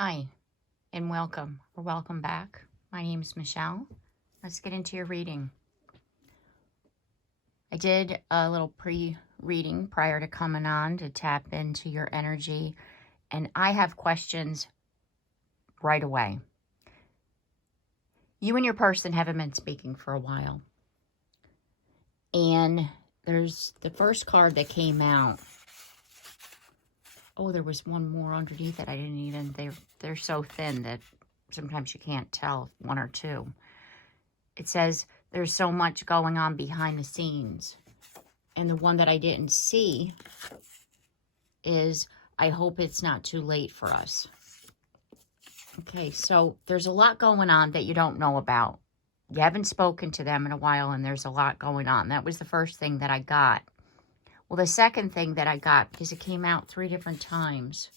Hi, and welcome, or welcome back. My name is Michelle. Let's get into your reading. I did a little pre-reading prior to coming on to tap into your energy, and I have questions right away. You and your person haven't been speaking for a while, and there's the first card that came out. Oh, there was one more underneath it. I didn't even, they're so thin that sometimes you can't tell one or two. It says there's so much going on behind the scenes. And the one that I didn't see is, I hope it's not too late for us. Okay, so there's a lot going on that you don't know about. You haven't spoken to them in a while, and there's a lot going on. That was the first thing that I got. Well, the second thing that I got, because it came out 3 different times.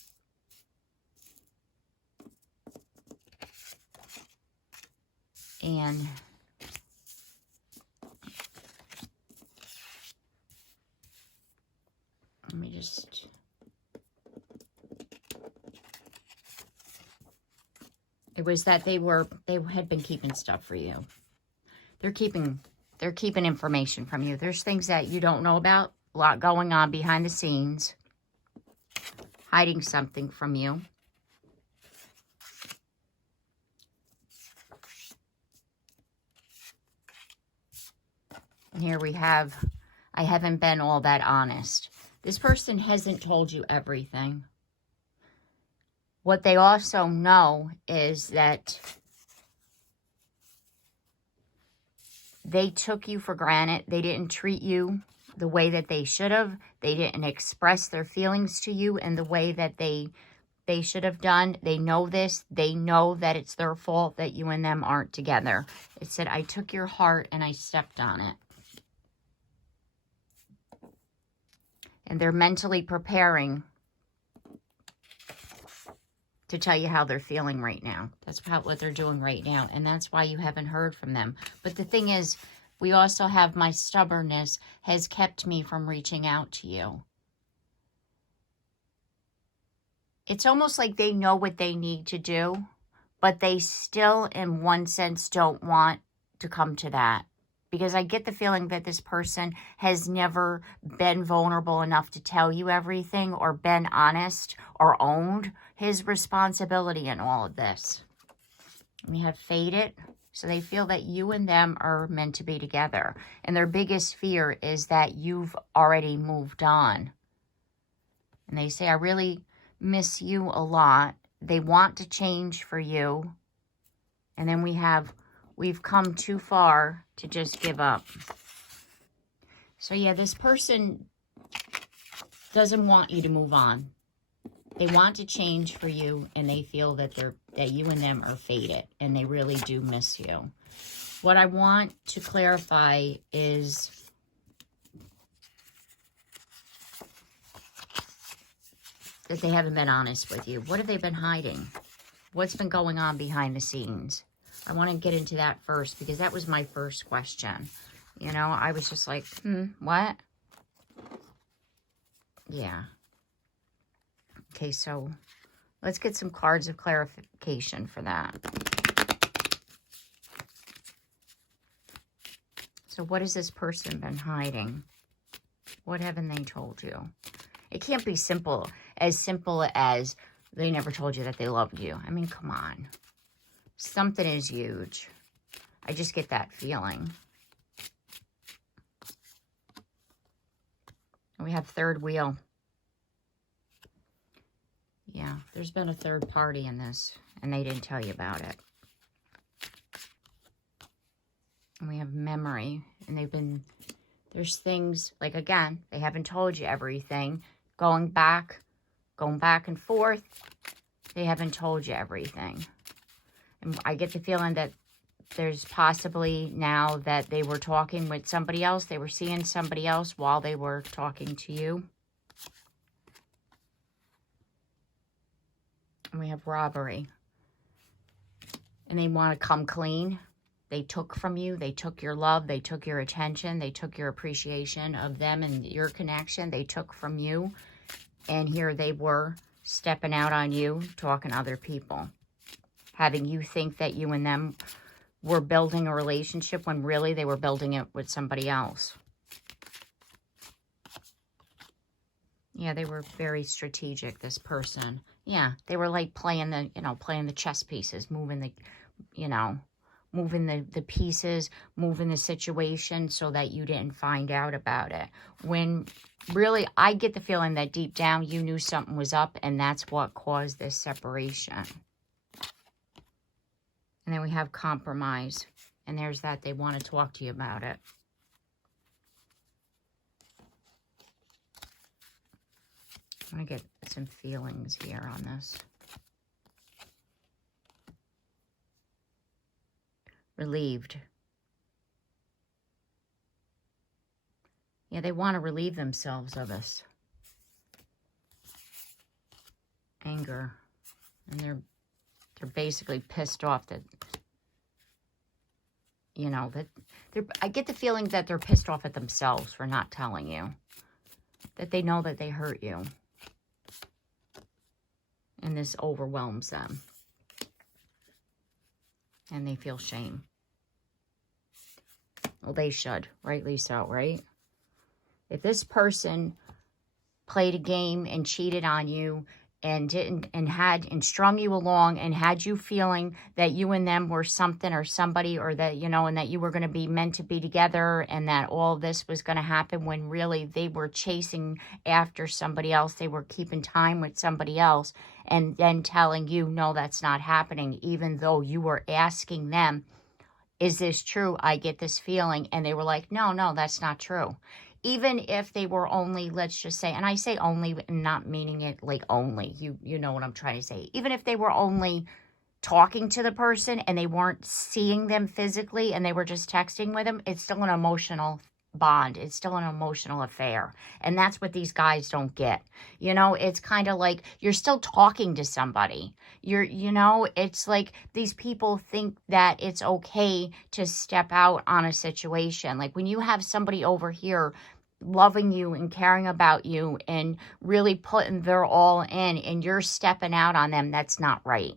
And let me just... It was that they had been keeping stuff for you. They're keeping information from you. There's things that you don't know about. A lot going on behind the scenes, hiding something from you. And here we have, I haven't been all that honest. This person hasn't told you everything. What they also know is that they took you for granted. They didn't treat you the way that they should have. They didn't express their feelings to you in the way that they should have done. They know this. They know that it's their fault that you and them aren't together. It said, I took your heart and I stepped on it. And they're mentally preparing to tell you how they're feeling right now. That's what they're doing right now. And that's why you haven't heard from them. But the thing is, we also have my stubbornness has kept me from reaching out to you. It's almost like they know what they need to do, but they still, in one sense, don't want to come to that. Because I get the feeling that this person has never been vulnerable enough to tell you everything or been honest or owned his responsibility in all of this. We have faded. So they feel that you and them are meant to be together. And their biggest fear is that you've already moved on. And they say, I really miss you a lot. They want to change for you. And then we've come too far to just give up. So yeah, this person doesn't want you to move on. They want to change for you, and they feel that you and them are fated, and they really do miss you. What I want to clarify is that they haven't been honest with you. What have they been hiding? What's been going on behind the scenes? I want to get into that first, because that was my first question. You know, I was just like, what? Yeah. Okay, so let's get some cards of clarification for that. So what has this person been hiding? What haven't they told you? It can't be simple as they never told you that they loved you. I mean, come on. Something is huge. I just get that feeling. And we have third wheel. Yeah, there's been a third party in this, and they didn't tell you about it. And we have memory, and there's things, like, again, they haven't told you everything. Going back and forth, they haven't told you everything. And I get the feeling that there's possibly now that they were talking with somebody else, they were seeing somebody else while they were talking to you. And we have robbery. And they want to come clean. They took from you. They took your love. They took your attention. They took your appreciation of them and your connection. They took from you. And here they were stepping out on you, talking to other people, having you think that you and them were building a relationship when really they were building it with somebody else. Yeah, they were very strategic, this person. Yeah, they were like playing the chess pieces, moving the pieces, moving the situation so that you didn't find out about it. When really, I get the feeling that deep down you knew something was up, and that's what caused this separation. And then we have compromise. And there's that. They want to talk to you about it. I'm going to get some feelings here on this. Relieved. Yeah, they want to relieve themselves of this. Anger. And they're basically pissed off that, I get the feeling that they're pissed off at themselves for not telling you. That they know that they hurt you. And this overwhelms them. And they feel shame. Well, they should. Rightly so, right? If this person played a game and cheated on you and strung you along and had you feeling that you and them were something or somebody, or that, and that you were going to be meant to be together, and that all this was going to happen when really they were chasing after somebody else, they were keeping time with somebody else, and then telling you, no, that's not happening, even though you were asking them, is this true? I get this feeling. And they were like, no, that's not true. Even if they were only, let's just say, and I say only, not meaning it like only, you know what I'm trying to say. Even if they were only talking to the person and they weren't seeing them physically and they were just texting with them, it's still an emotional bond. It's still an emotional affair. And that's what these guys don't get. It's kind of like you're still talking to somebody. It's like these people think that it's okay to step out on a situation. Like when you have somebody over here loving you and caring about you and really putting their all in, and you're stepping out on them, that's not right.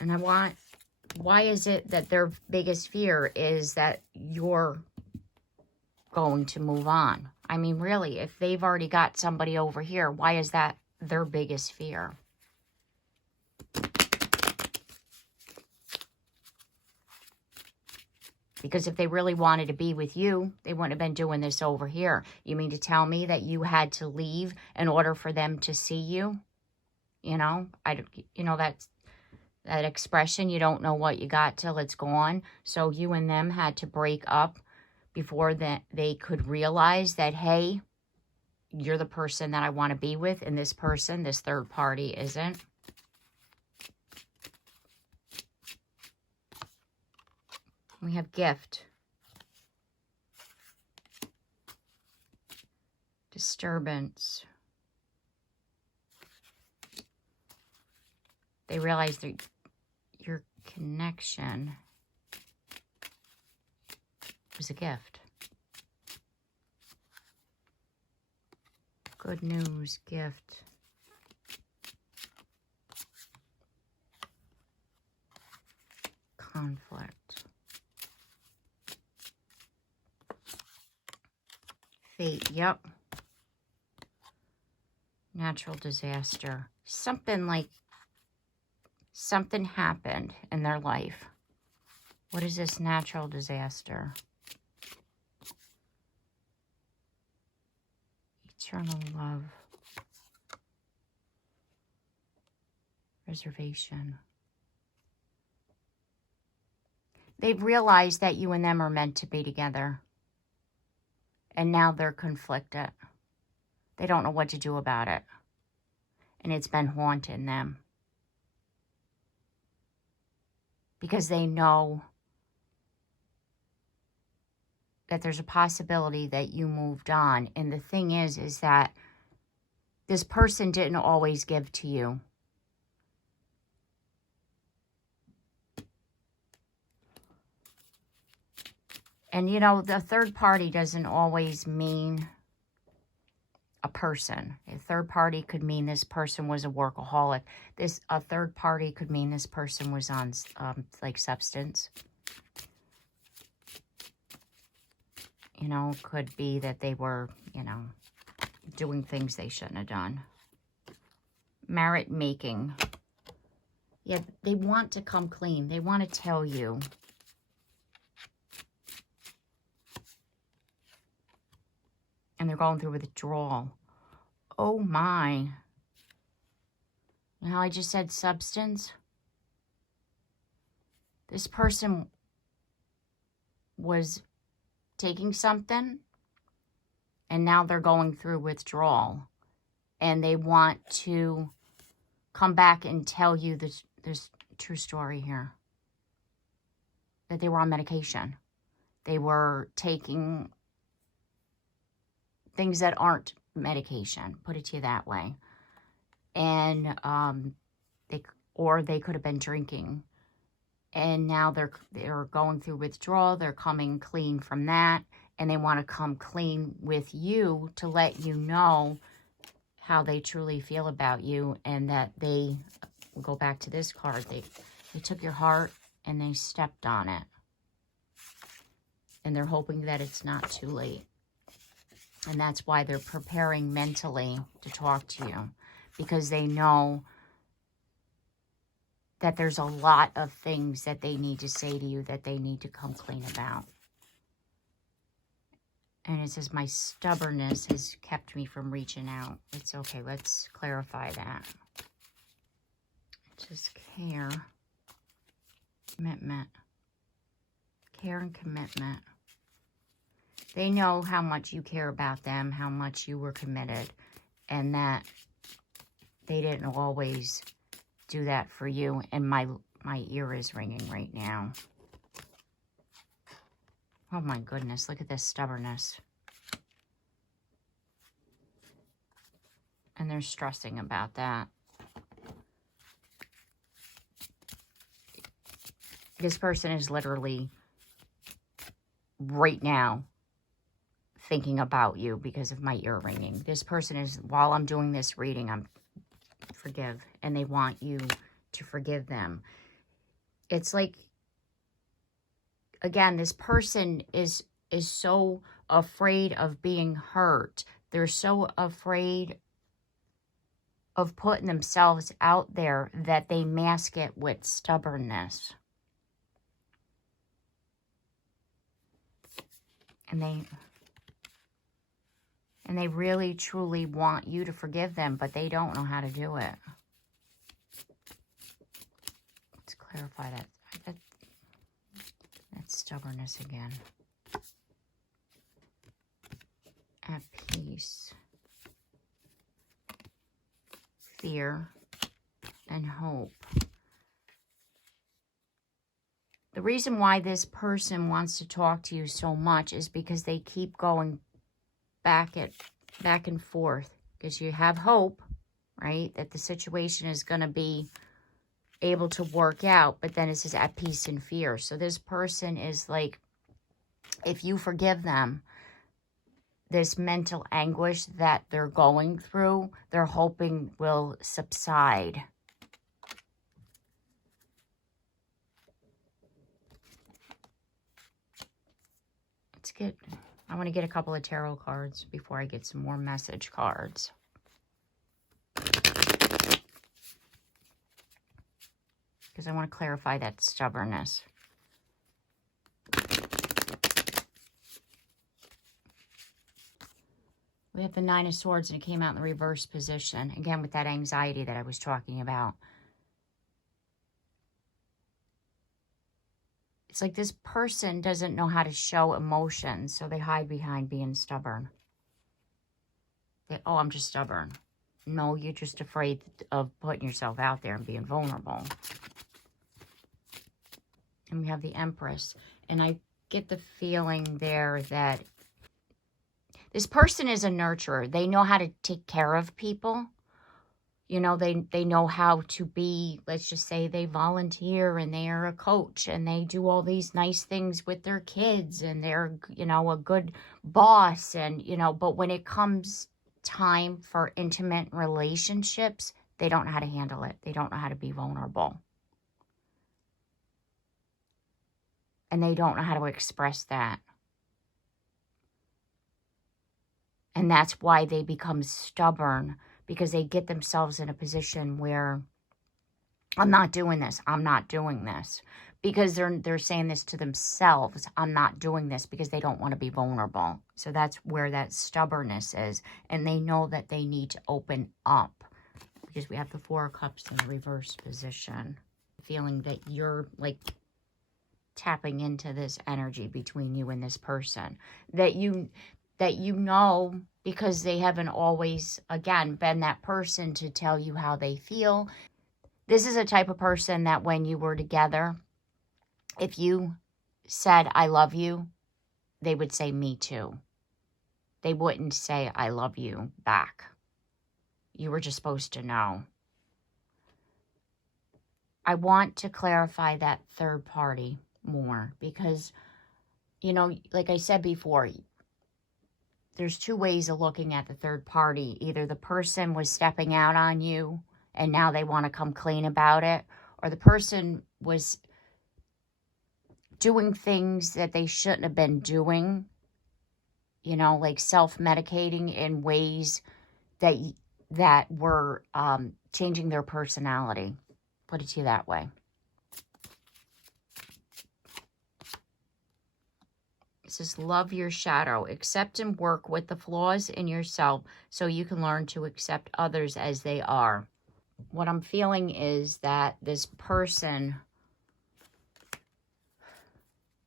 And why is it that their biggest fear is that you're going to move on? I mean, really, if they've already got somebody over here, why is that their biggest fear? Because if they really wanted to be with you, they wouldn't have been doing this over here. You mean to tell me that you had to leave in order for them to see you? That's that expression, you don't know what you got till it's gone. So you and them had to break up before they could realize that, hey, you're the person that I want to be with, and this person, this third party, isn't. We have gift. Disturbance. They realize that your connection was a gift. Good news, gift. Conflict. Fate, yep. Natural disaster. Something happened in their life. What is this natural disaster? Eternal love. Reservation. They've realized that you and them are meant to be together. And now they're conflicted. They don't know what to do about it. And it's been haunting them. Because they know that there's a possibility that you moved on. And the thing is that this person didn't always give to you. And, the third party doesn't always mean a person. A third party could mean this person was a workaholic. A third party could mean this person was on like substance. You know, could be that they were, you know, doing things they shouldn't have done. Merit making. Yeah, they want to come clean. They want to tell you. And they're going through withdrawal. Oh my. You know how I just said substance? This person was taking something and now they're going through withdrawal. And they want to come back and tell you this true story here. That they were on medication. They were taking things that aren't medication, put it to you that way. And they could have been drinking. And now they're going through withdrawal. They're coming clean from that. And they want to come clean with you to let you know how they truly feel about you. And that we'll go back to this card. They took your heart and they stepped on it. And they're hoping that it's not too late. And that's why they're preparing mentally to talk to you. Because they know that there's a lot of things that they need to say to you that they need to come clean about. And it says, my stubbornness has kept me from reaching out. It's okay. Let's clarify that. Just care. Commitment. Care and commitment. They know how much you care about them, how much you were committed, and that they didn't always do that for you. And my ear is ringing right now. Oh my goodness, look at this stubbornness. And they're stressing about that. This person is literally right now thinking about you because of my ear ringing. This person is, while I'm doing this reading, forgive, and they want you to forgive them. It's like, again, this person is so afraid of being hurt. They're so afraid of putting themselves out there that they mask it with stubbornness. And they really, truly want you to forgive them, but they don't know how to do it. Let's clarify that. That's stubbornness again. At peace. Fear and hope. The reason why this person wants to talk to you so much is because they keep going back and forth, because you have hope, right, that the situation is going to be able to work out, but then it says at peace and fear. So this person is like, if you forgive them, this mental anguish that they're going through, they're hoping will subside. I want to get a couple of tarot cards before I get some more message cards. Because I want to clarify that stubbornness. We have the Nine of Swords and it came out in the reverse position. Again, with that anxiety that I was talking about. It's like this person doesn't know how to show emotions, so they hide behind being stubborn. Oh, I'm just stubborn. No, you're just afraid of putting yourself out there and being vulnerable. And we have the Empress. And I get the feeling there that this person is a nurturer. They know how to take care of people. You know, they know how to be, let's just say they volunteer and they are a coach and they do all these nice things with their kids and they're, you know, a good boss and, you know, but when it comes time for intimate relationships, they don't know how to handle it. They don't know how to be vulnerable. And they don't know how to express that. And that's why they become stubborn, because they get themselves in a position where I'm not doing this. I'm not doing this. Because they're saying this to themselves. I'm not doing this because they don't want to be vulnerable. So that's where that stubbornness is. And they know that they need to open up. Because we have the Four of Cups in the reverse position. Feeling that you're like tapping into this energy between you and this person. That you know, because they haven't always, again, been that person to tell you how they feel. This is a type of person that when you were together, if you said, I love you, they would say, me too. They wouldn't say, I love you back. You were just supposed to know. I want to clarify that third party more because, you know, like I said before, there's two ways of looking at the third party. Either the person was stepping out on you and now they want to come clean about it, or the person was doing things that they shouldn't have been doing, you know, like self-medicating in ways that were changing their personality. Put it to you that way. It says, love your shadow. Accept and work with the flaws in yourself so you can learn to accept others as they are. What I'm feeling is that this person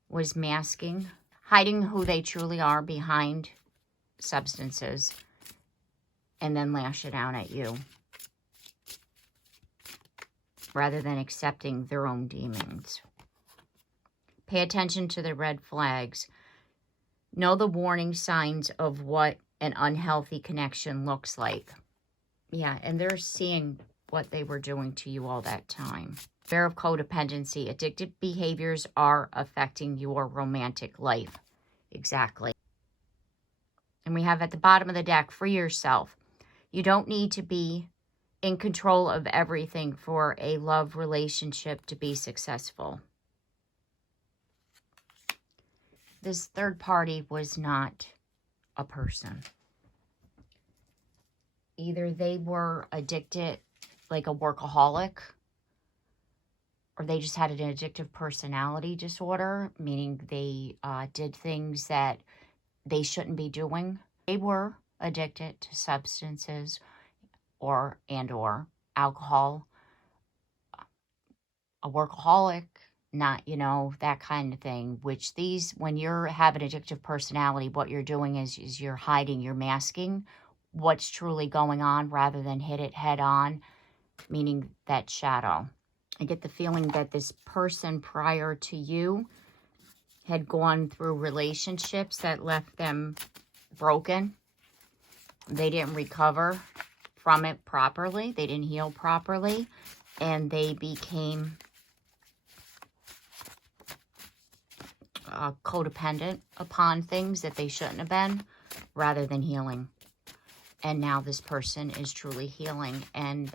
was masking, hiding who they truly are behind substances, and then lashing out at you rather than accepting their own demons. Pay attention to the red flags. Know the warning signs of what an unhealthy connection looks like. Yeah, and they're seeing what they were doing to you all that time. Fear of codependency. Addictive behaviors are affecting your romantic life. Exactly. And we have at the bottom of the deck, free yourself. You don't need to be in control of everything for a love relationship to be successful. This third party was not a person. Either they were addicted, like a workaholic, or they just had an addictive personality disorder, meaning they did things that they shouldn't be doing. They were addicted to substances or alcohol. A workaholic, not, you know, that kind of thing, which these, when you have an addictive personality, what you're doing is you're hiding, you're masking what's truly going on rather than hit it head on, meaning that shadow. I get the feeling that this person prior to you had gone through relationships that left them broken. They didn't recover from it properly. They didn't heal properly. And they became codependent upon things that they shouldn't have been rather than healing. And now this person is truly healing. And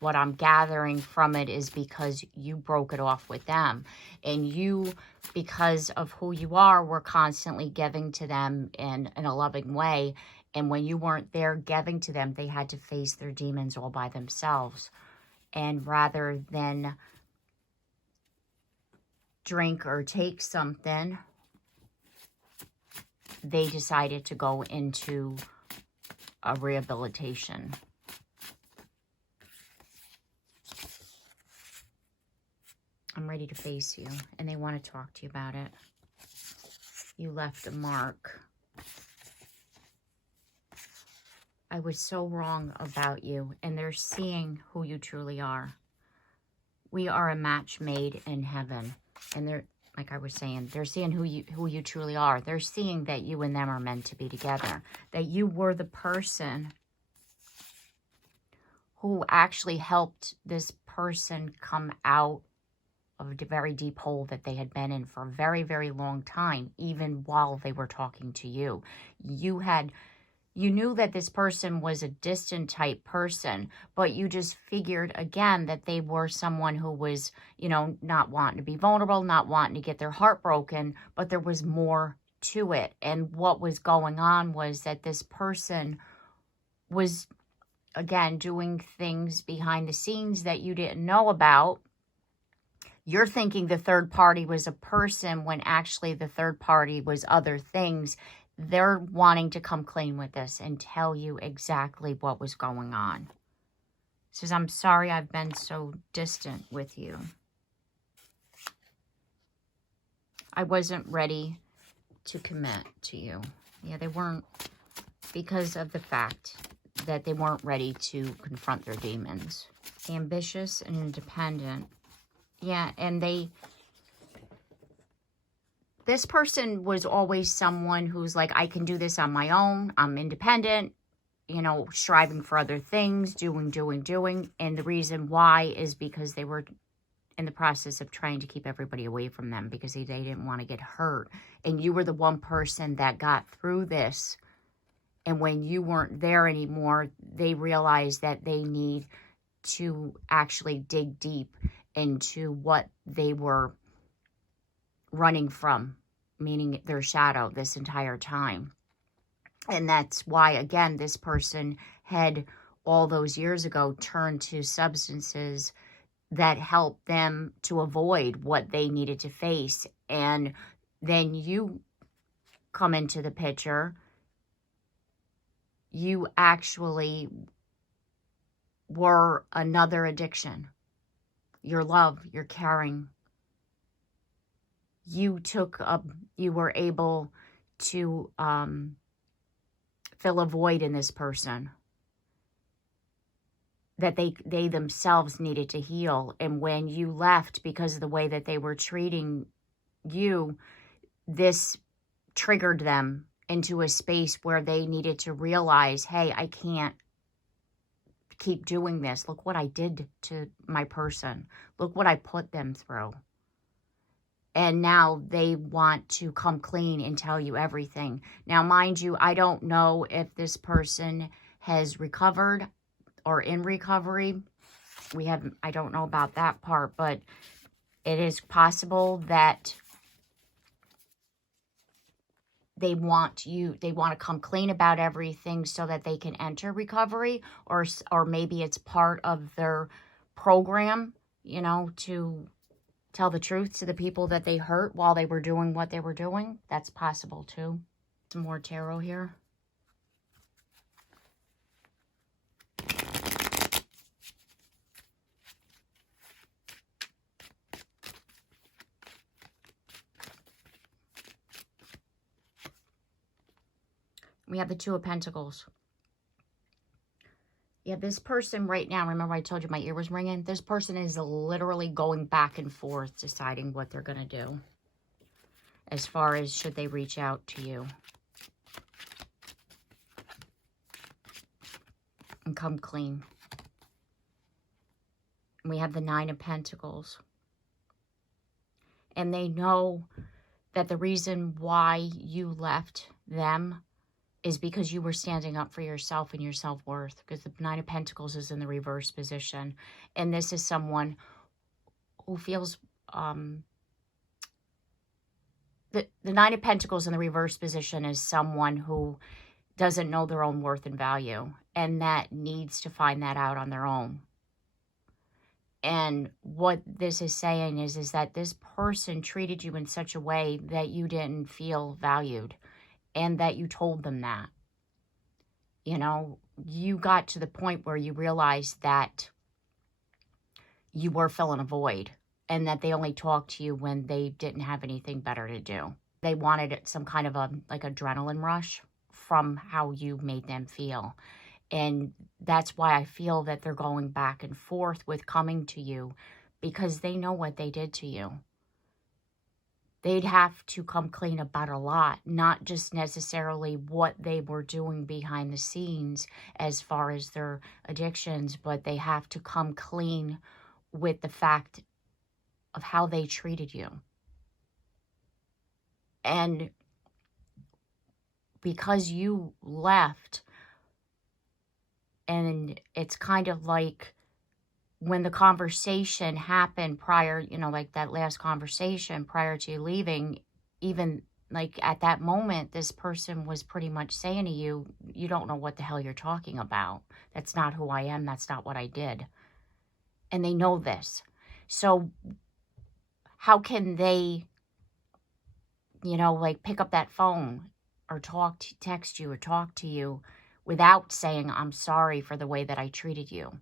what I'm gathering from it is because you broke it off with them. And you, because of who you are, were constantly giving to them in a loving way. And when you weren't there giving to them, they had to face their demons all by themselves. And rather than drink or take something, they decided to go into a rehabilitation. I'm ready to face you, and they want to talk to you about it. You left a mark. I was so wrong about you, and they're seeing who you truly are. We are a match made in heaven, and they're, like I was saying, they're seeing who you truly are. They're seeing that you and them are meant to be together, that you were the person who actually helped this person come out of a very deep hole that they had been in for a very, very long time, even while they were talking to you. You had You knew that this person was a distant type person, but you just figured again that they were someone who was, you know, not wanting to be vulnerable, not wanting to get their heart broken, but there was more to it. And what was going on was that this person was, again, doing things behind the scenes that you didn't know about. You're thinking the third party was a person when actually the third party was other things. They're wanting to come clean with this and tell you exactly what was going on. It says, I'm sorry I've been so distant with you. I wasn't ready to commit to you. Yeah, they weren't, because of the fact that they weren't ready to confront their demons. Ambitious and independent. Yeah, and this person was always someone who's like, I can do this on my own. I'm independent, you know, striving for other things, doing. And the reason why is because they were in the process of trying to keep everybody away from them because they didn't want to get hurt. And you were the one person that got through this. And when you weren't there anymore, they realized that they need to actually dig deep into what they were running from, meaning their shadow, this entire time. And that's why, again, this person had all those years ago turned to substances that helped them to avoid what they needed to face. And then you come into the picture. You actually were another addiction. Your love, your caring. You were able to fill a void in this person that they themselves needed to heal. And when you left because of the way that they were treating you, this triggered them into a space where they needed to realize, hey, I can't keep doing this. Look what I did to my person. Look what I put them through. And now they want to come clean and tell you everything. Now, mind you, I don't know if this person has recovered or in recovery. I don't know about that part, but it is possible that they want to come clean about everything so that they can enter recovery, or maybe it's part of their program, you know, to tell the truth to the people that they hurt while they were doing what they were doing. That's possible too. Some more tarot here. We have the Two of Pentacles. Yeah, this person right now, remember I told you my ear was ringing? This person is literally going back and forth deciding what they're going to do as far as should they reach out to you and come clean. And we have the Nine of Pentacles. And they know that the reason why you left them is because you were standing up for yourself and your self-worth, because the Nine of Pentacles is in the reverse position. And this is someone who feels, the Nine of Pentacles in the reverse position is someone who doesn't know their own worth and value, and that needs to find that out on their own. And what this is saying is that this person treated you in such a way that you didn't feel valued. And that you told them that. You know, you got to the point where you realized that you were filling a void. And that they only talked to you when they didn't have anything better to do. They wanted some kind of like adrenaline rush from how you made them feel. And that's why I feel that they're going back and forth with coming to you. Because they know what they did to you. They'd have to come clean about a lot, not just necessarily what they were doing behind the scenes as far as their addictions, but they have to come clean with the fact of how they treated you. And because you left, and it's kind of like when the conversation happened prior, you know, like that last conversation prior to you leaving, even like at that moment, this person was pretty much saying to you, you don't know what the hell you're talking about. That's not who I am. That's not what I did. And they know this. So how can they, you know, like pick up that phone or text you or talk to you without saying, I'm sorry for the way that I treated you?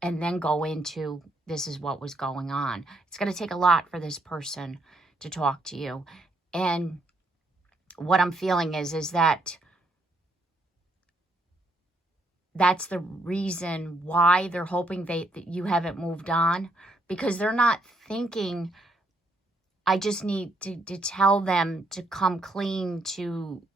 And then go into, this is what was going on. It's going to take a lot for this person to talk to you. And what I'm feeling is that that's the reason why they're hoping that you haven't moved on. Because they're not thinking, I just need to tell them to come clean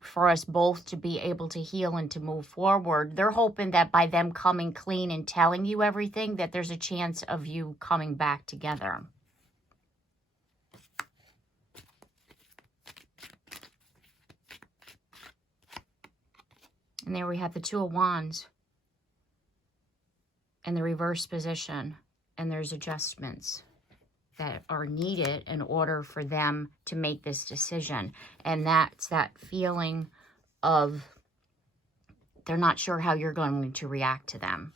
for us both to be able to heal and to move forward. They're hoping that by them coming clean and telling you everything, that there's a chance of you coming back together. And there we have the Two of Wands in the reverse position. And there's adjustments that are needed in order for them to make this decision. And that's that feeling of they're not sure how you're going to react to them.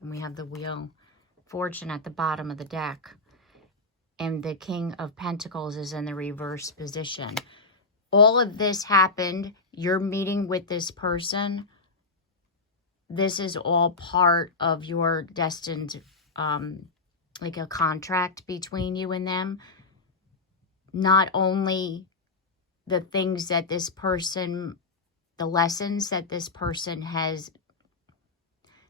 And we have the Wheel Fortune at the bottom of the deck. And the King of Pentacles is in the reverse position. All of this happened. You're meeting with this person. This is all part of your destined like a contract between you and them. Not only the things that this person, the lessons that this person has,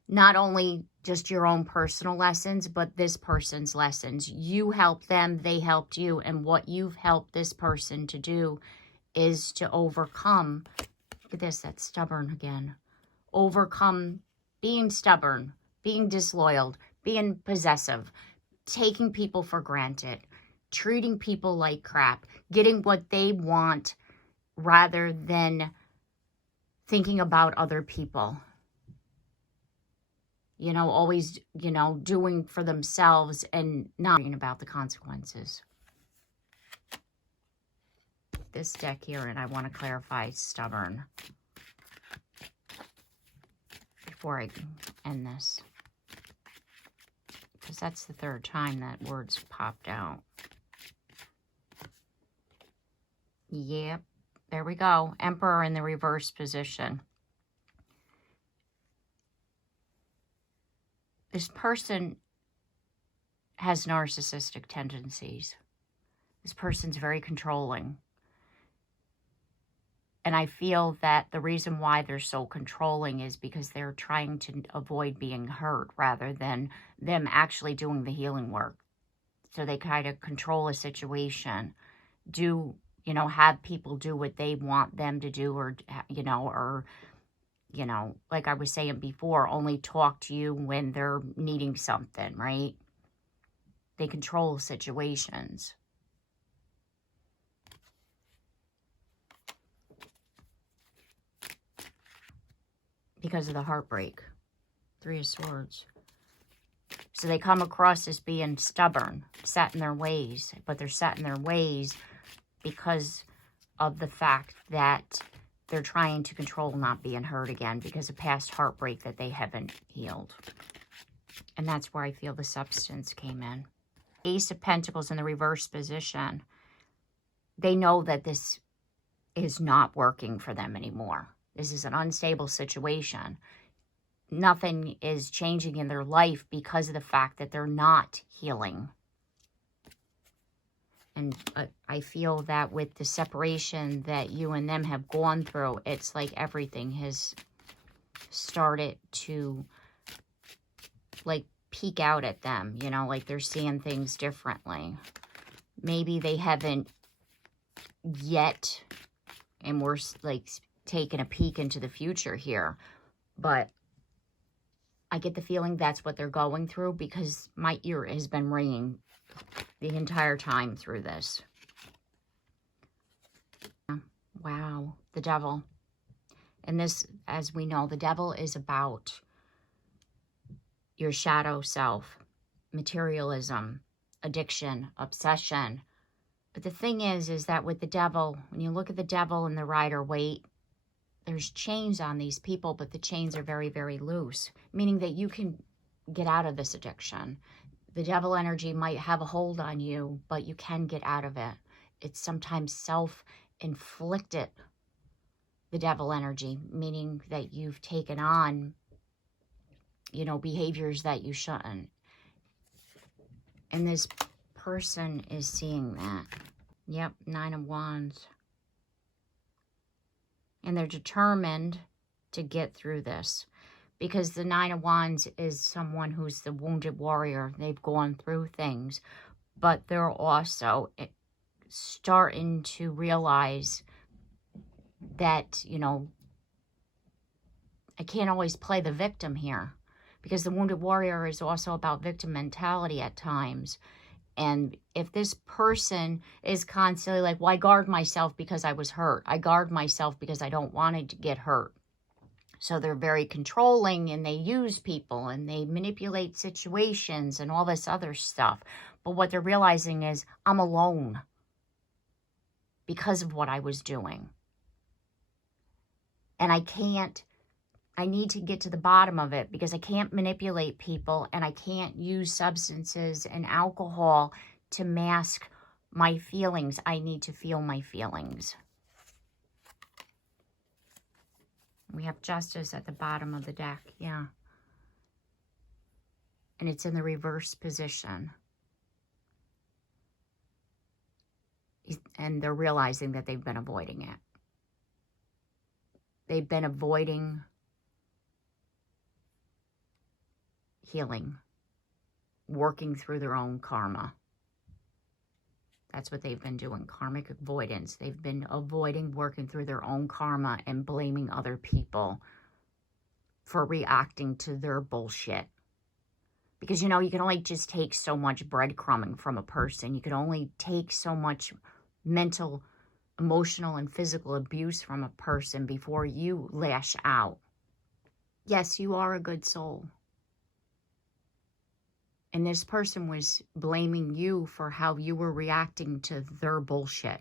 not only just your own personal lessons, but this person's lessons. You helped them, they helped you, and what you've helped this person to do is to overcome, look at this, that's stubborn again. Overcome being stubborn, being disloyal, being possessive, taking people for granted, treating people like crap, getting what they want rather than thinking about other people. You know, always, you know, doing for themselves and not worrying about the consequences. This deck here, and I want to clarify stubborn before I end this. Because that's the third time that word's popped out. Yep, there we go. Emperor in the reverse position. This person has narcissistic tendencies. This person's very controlling. And I feel that the reason why they're so controlling is because they're trying to avoid being hurt rather than them actually doing the healing work. So they kind of control a situation, have people do what they want them to do, or like I was saying before, only talk to you when they're needing something, right? They control situations. Because of the heartbreak. Three of Swords. So they come across as being stubborn, set in their ways. But they're set in their ways because of the fact that they're trying to control not being hurt again because of past heartbreak that they haven't healed. And that's where I feel the substance came in. Ace of Pentacles in the reverse position. They know that this is not working for them anymore. This is an unstable situation. Nothing is changing in their life because of the fact that they're not healing. And I feel that with the separation that you and them have gone through, it's like everything has started to, like, peek out at them. You know, like they're seeing things differently. Maybe they haven't yet, and we're, like, taking a peek into the future here. But I get the feeling that's what they're going through because my ear has been ringing the entire time through this. Wow, the Devil. And this, as we know, the devil is about your shadow self, materialism, addiction, obsession. But the thing is that with the devil, when you look at the devil and the Rider-Waite, there's chains on these people, but the chains are very, very loose, meaning that you can get out of this addiction. The devil energy might have a hold on you, but you can get out of it. It's sometimes self-inflicted, the devil energy, meaning that you've taken on, you know, behaviors that you shouldn't. And this person is seeing that. Yep, 9 of Wands. And they're determined to get through this. Because the 9 of Wands is someone who's the wounded warrior. They've gone through things. But they're also starting to realize that, you know, I can't always play the victim here. Because the wounded warrior is also about victim mentality at times. And if this person is constantly like, well, I guard myself because I was hurt. I guard myself because I don't want to get hurt. So they're very controlling and they use people and they manipulate situations and all this other stuff. But what they're realizing is I'm alone because of what I was doing. And I need to get to the bottom of it because I can't manipulate people and I can't use substances and alcohol to mask my feelings. I need to feel my feelings. We have Justice at the bottom of the deck, yeah. And it's in the reverse position. And they're realizing that they've been avoiding it. They've been avoiding healing, working through their own karma. That's what they've been doing, karmic avoidance. They've been avoiding working through their own karma and blaming other people for reacting to their bullshit. Because, you know, you can only just take so much breadcrumbing from a person. You can only take so much mental, emotional, and physical abuse from a person before you lash out. Yes, you are a good soul. And this person was blaming you for how you were reacting to their bullshit.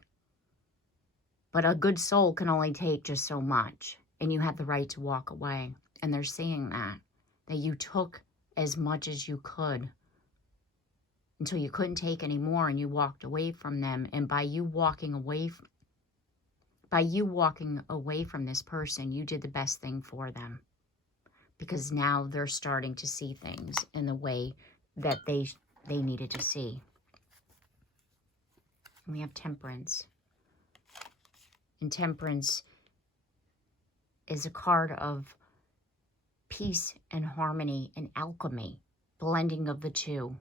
But a good soul can only take just so much. And you have the right to walk away. And they're saying that you took as much as you could until you couldn't take any more and you walked away from them. And by you walking away from this person, you did the best thing for them. Because now they're starting to see things in the way that they needed to see. And we have Temperance. And Temperance is a card of peace and harmony and alchemy, blending of the two.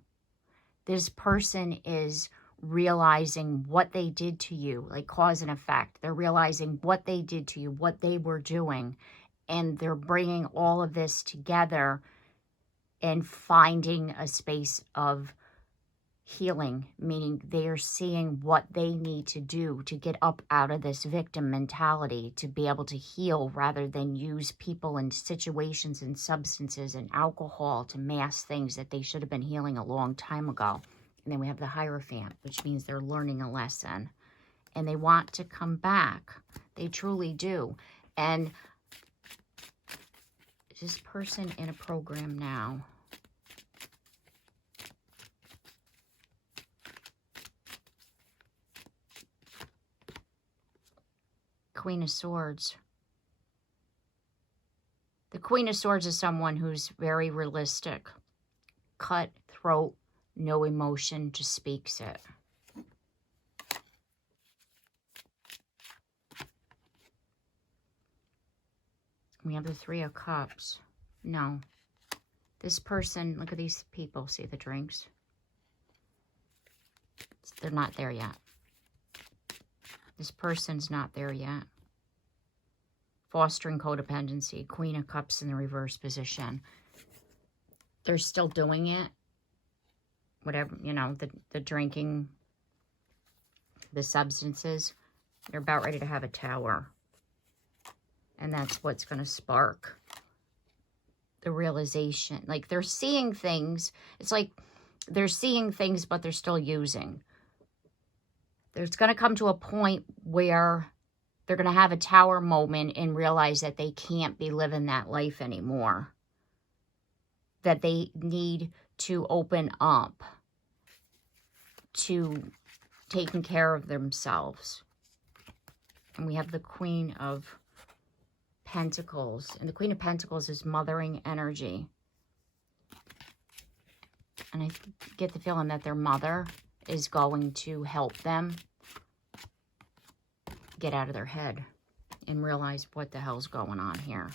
This person is realizing what they did to you, like cause and effect. They're realizing what they did to you, what they were doing, and they're bringing all of this together and finding a space of healing, meaning they are seeing what they need to do to get up out of this victim mentality, to be able to heal rather than use people and situations and substances and alcohol to mask things that they should have been healing a long time ago. And then we have the Hierophant, which means they're learning a lesson. And they want to come back. They truly do. And this person in a program now. Queen of Swords. The Queen of Swords is someone who's very realistic. Cutthroat, no emotion, just speaks it. We have the Three of Cups. No. This person, look at these people. See the drinks? They're not there yet. This person's not there yet. Fostering codependency. Queen of Cups in the reverse position. They're still doing it. Whatever, you know, the drinking, the substances. They're about ready to have a Tower. And that's what's going to spark the realization. Like, they're seeing things. It's like they're seeing things, but they're still using. There's going to come to a point where they're going to have a tower moment and realize that they can't be living that life anymore. That they need to open up to taking care of themselves. And we have the Queen of Pentacles. And the Queen of Pentacles is mothering energy. And I get the feeling that their mother is going to help them get out of their head and realize what the hell's going on here.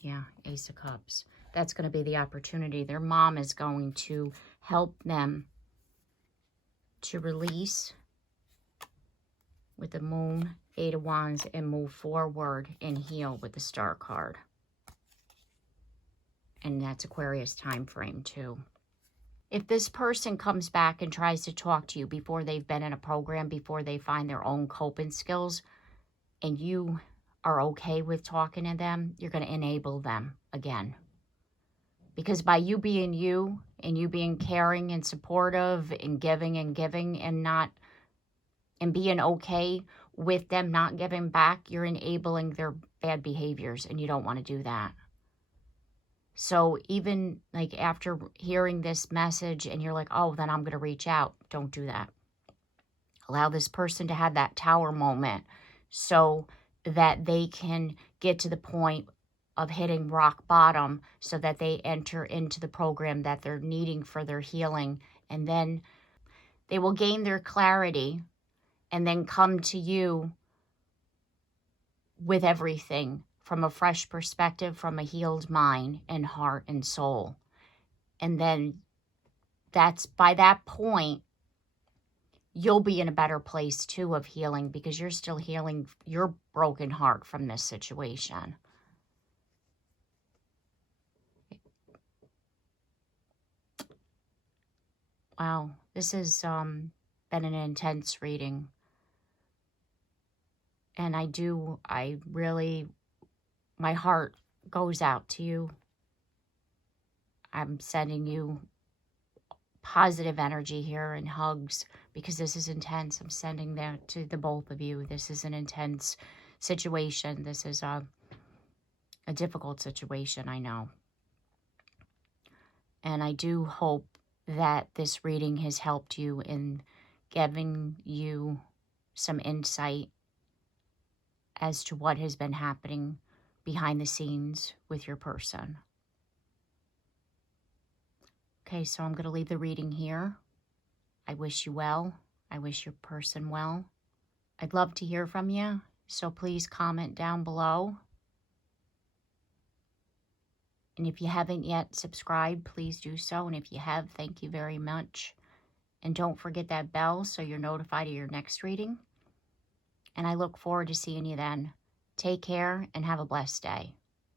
Yeah, Ace of Cups. That's going to be the opportunity. Their mom is going to help them to release with the Moon, Eight of Wands, and move forward and heal with the Star card. And that's Aquarius time frame too. If this person comes back and tries to talk to you before they've been in a program, before they find their own coping skills, and you are okay with talking to them, you're going to enable them again. Because by you being you, and you being caring and supportive and giving and not, and being okay with them not giving back, you're enabling their bad behaviors, and you don't want to do that. So even like after hearing this message and you're like, oh, then I'm going to reach out, don't do that. Allow this person to have that tower moment so that they can get to the point of hitting rock bottom so that they enter into the program that they're needing for their healing. And then they will gain their clarity and then come to you with everything from a fresh perspective, from a healed mind and heart and soul. And then that's, by that point, you'll be in a better place too of healing, because you're still healing your broken heart from this situation. Wow, this has been an intense reading. And I really, my heart goes out to you. I'm sending you positive energy here and hugs, because this is intense. I'm sending that to the both of you. This is an intense situation. This is a difficult situation, I know. And I do hope that this reading has helped you in giving you some insight as to what has been happening behind the scenes with your person. Okay, so I'm going to leave the reading here. I wish you well. I wish your person well. I'd love to hear from you, so please comment down below. And if you haven't yet subscribed, please do so. And if you have, thank you very much. And don't forget that bell so you're notified of your next reading. And I look forward to seeing you then. Take care and have a blessed day.